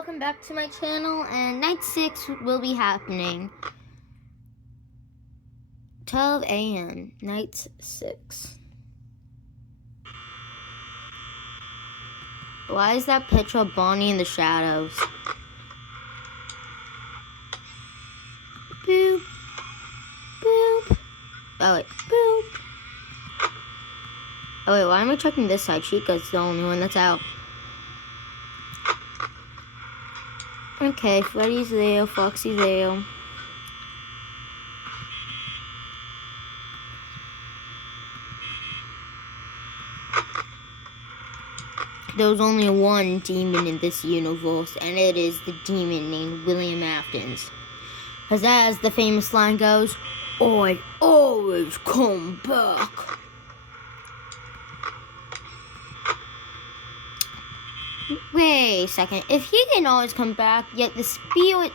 welcome back to my channel, and night 6 will be happening 12 a.m. night 6. Why is that picture of Bonnie in the shadows? Boop, boop. Oh wait, boop. Oh wait, why am I checking this side? Chica's the only one that's out. Okay, Freddy's there, Foxy's there. There's only one demon in this universe, and it is the demon named William Afton's. Because as the famous line goes, I always come back. Wait a second. If he can always come back, yet the spirit...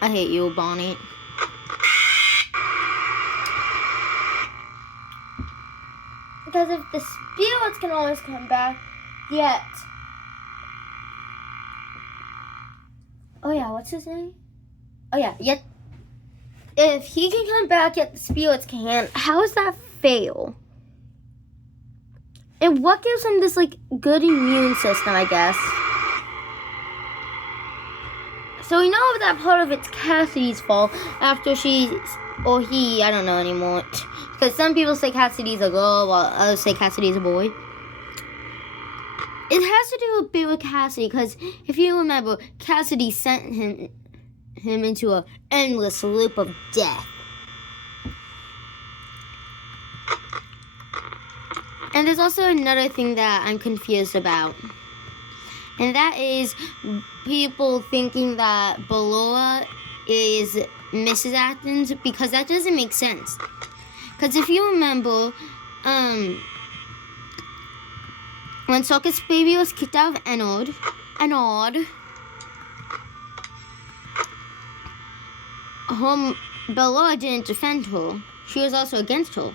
I hate you, Bonnie. Because if the spirits can always come back, yet... Oh yeah, what's his name? Oh yeah, yet... If he can come back, yet the spirits can't, how does that fail? And what gives him this, like, good immune system, I guess? So we know that part of it's Cassidy's fault after she's, or he, I don't know anymore. Because some people say Cassidy's a girl, while others say Cassidy's a boy. It has to do a bit with Cassidy, because if you remember, Cassidy sent him into an endless loop of death. And there's also another thing that I'm confused about. And that is people thinking that Ballora is Mrs. Athens, because that doesn't make sense. Because if you remember, when Circus Baby was kicked out of Enord, Ballora didn't defend her. She was also against her.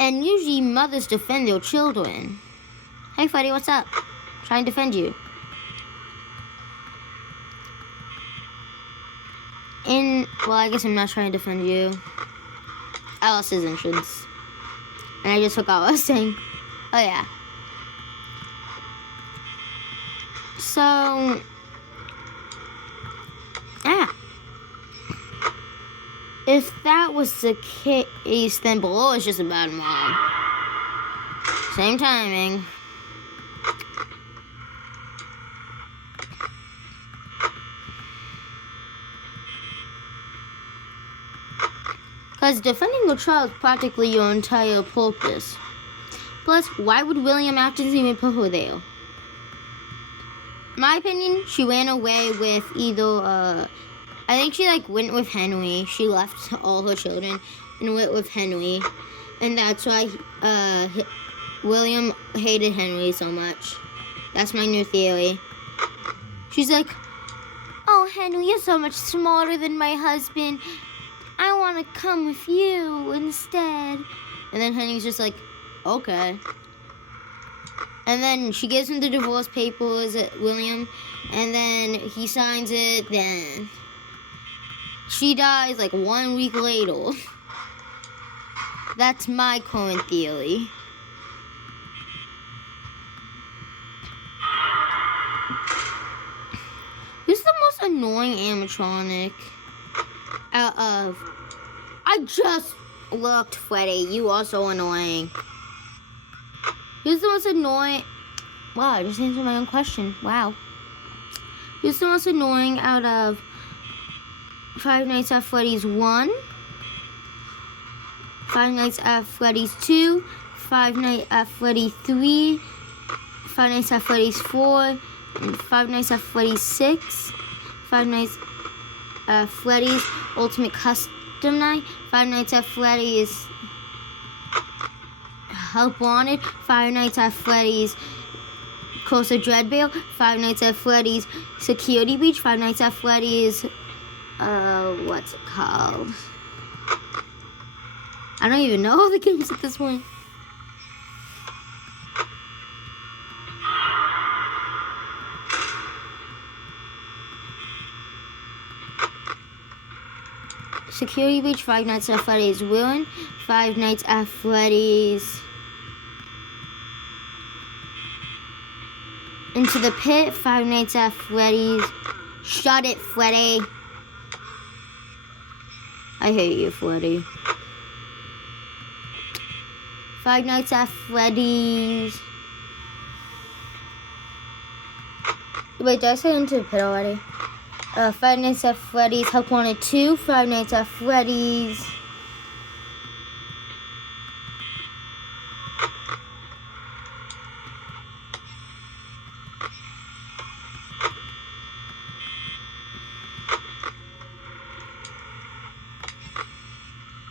And usually mothers defend their children. Hey Freddy, what's up? Trying to defend you. Well, I guess I'm not trying to defend you. I lost his entrance. And I just forgot what I was saying. Oh yeah. So, yeah. If that was the case, then Ballora is just a bad mom. Same timing. Because defending your child is practically your entire purpose. Plus, why would William Afton even put her there? In my opinion, she ran away with either, I think she, went with Henry. She left all her children and went with Henry. And that's why, William hated Henry so much. That's my new theory. She's like, oh, Henry, you're so much smarter than my husband. I want to come with you instead. And then Henry's just like, okay. And then she gives him the divorce papers, William. And then he signs it, then... She dies 1 week later. That's my current theory. Who's the most annoying animatronic out of... I just looked, Freddy. You also annoying. Who's the most annoying... Wow, I just answered my own question. Wow. Who's the most annoying out of... Five Nights at Freddy's 1, Five Nights at Freddy's 2, Five Nights at Freddy's 3, Five Nights at Freddy's 4, and Five Nights at Freddy's 6, Five Nights at Freddy's Ultimate Custom Night, Five Nights at Freddy's Help Wanted, Five Nights at Freddy's Curse of Dreadbear, Five Nights at Freddy's Security Breach, Five Nights at Freddy's what's it called? I don't even know all the games at this point. Security breach, Five Nights at Freddy's ruin, Five Nights at Freddy's into the pit, Five Nights at Freddy's. Shut it, Freddy. I hate you, Freddy. Five Nights at Freddy's. Wait, did I say into the pit already? Five Nights at Freddy's, Help Wanted 2, Five Nights at Freddy's.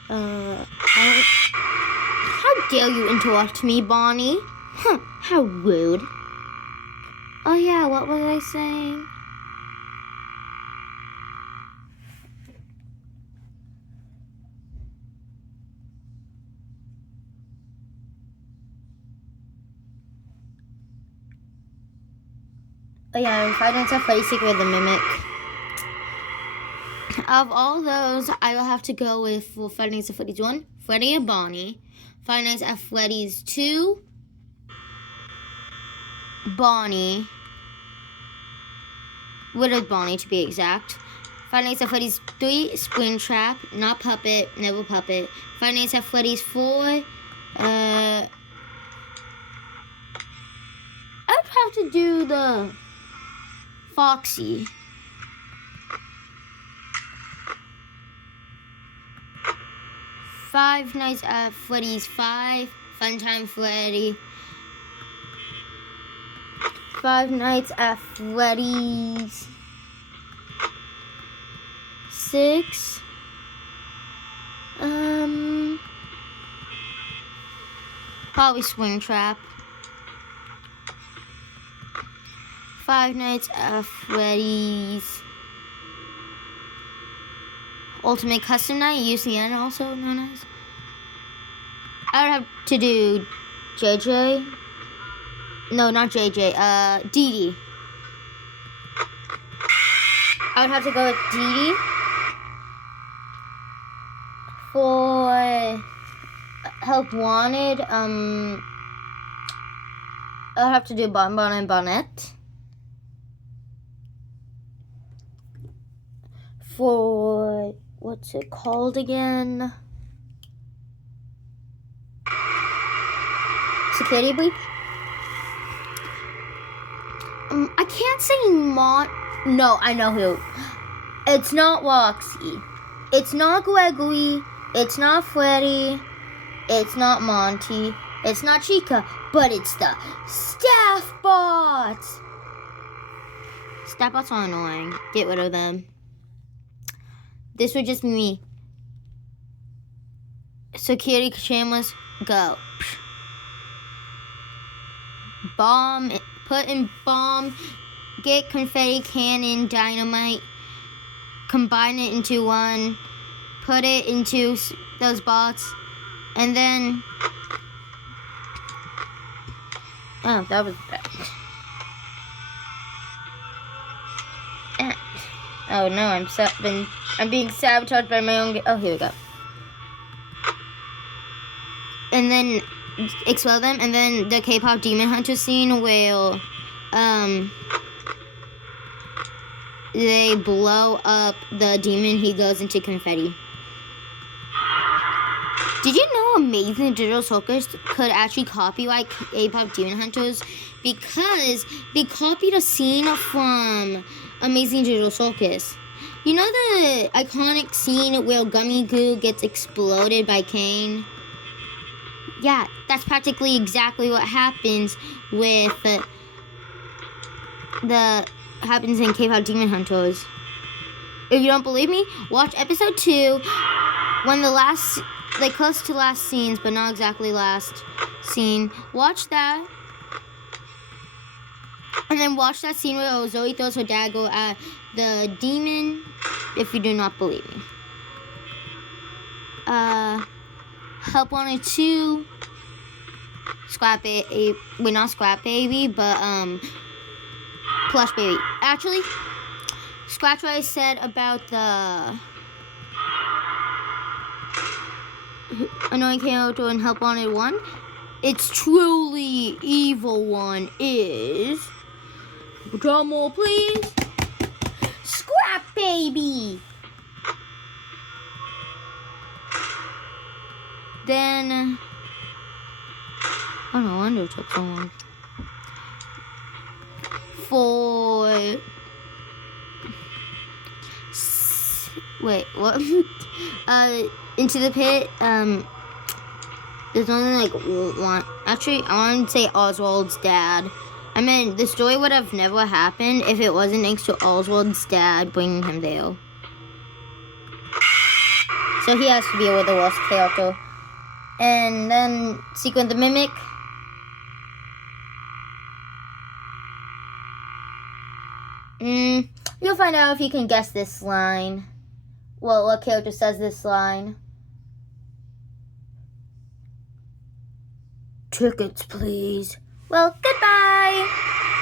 How dare you interrupt me, Bonnie? Huh, how rude. Oh yeah, what was I saying? Oh yeah, Five Nights at Freddy's Secret of the Mimic. Of all those, I will have to go with for Five Nights at Freddy's 1, Freddy and Bonnie. Five Nights at Freddy's 2, Bonnie. With Bonnie to be exact. Five Nights at Freddy's 3, Springtrap, not Puppet, never Puppet. Five Nights at Freddy's 4, I'd have to do the Foxy. Five Nights at Freddy's 5, Funtime Freddy. Five Nights at Freddy's 6. Probably Springtrap. Five Nights at Freddy's Ultimate Custom Night, UCN also known as. I would have to do JJ. No, not JJ. Dee Dee. I would have to go with Dee Dee. For Help Wanted, I'll have to do Bonbon and Bonnet. For what's it called again? Security breach. I can't say No, I know who. It's not Roxy. It's not Gregory. It's not Freddy. It's not Monty. It's not Chica. But it's the staff bots. Staff bots are annoying. Get rid of them. This would just be me. Security cameras, go. Bomb, put in bomb, get confetti cannon, dynamite, combine it into one, put it into those bots, and then, oh, that was bad. Oh no, I'm being sabotaged by my own. Oh, here we go. And then explode them, and then the K-pop demon hunter scene will, they blow up the demon. He goes into confetti. Did you know Amazing Digital Circus could actually copyright K-pop demon hunters because they copied a scene from Amazing Digital Circus? You know the iconic scene where Gummy Goo gets exploded by Kane? Yeah, that's practically exactly what happens with happens in K-pop Demon Hunters. If you don't believe me, watch episode 2 when close to last scenes, but not exactly last scene. Watch that. And then watch that scene where Zoe throws her dagger at the demon, if you do not believe me. Help Wanted 2, Scrap Baby, well, not Scrap Baby, but Plush Baby. Actually, scratch what I said about the annoying character in Help Wanted 1. Its truly evil one is... Drum roll, please. Scrap Baby! Then... Oh, no wonder it took so long. For... Wait, what? Into the Pit, there's only like one. Actually, I wanted to say Oswald's dad. I mean, the story would have never happened if it wasn't thanks to Oswald's dad bringing him there. So he has to be the worst character. And then Secret the Mimic. You'll find out if you can guess this line. Well, what character says this line? Tickets, please. Well, goodbye!